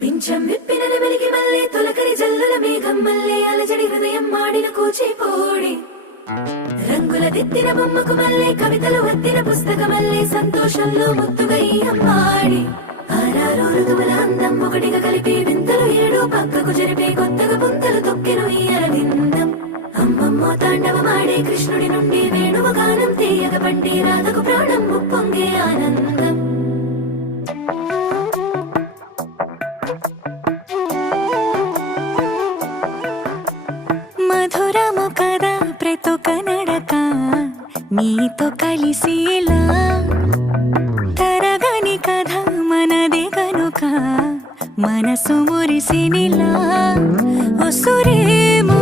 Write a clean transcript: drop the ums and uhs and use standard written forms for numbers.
పింఛం విప్పిన నెమలికి మల్లె తొలకరి జల్లుల మేఘం మల్లె అలజడి హృదయం మాడిన కూచిపోడి రంగుల దిద్దిన బొమ్మకు మల్లె కవితలు వద్దిన పుస్తక మల్లె సంతోషంలో ముద్దుగా ఈ అమ్మాడి ఆరారు ఋతువుల అందం ఒకటిగా కలిపి వింతలు ఏడు పక్కకు జరిపే కొత్తగా పుంతలు తొక్కెను ఈ అరవిందం అమ్మమ్మో తాండవమాడే కృష్ణుడి నుండి వేణువ గానం తీయగ పండి రాధకు ప్రాణం ముప్పొంగే ఆనందం మధురము కదా ప్రతొక నడక నీతో కలిసేలా తరగని కథ మనదే కనుక మనసు మురిసినిలా ఉసురేమో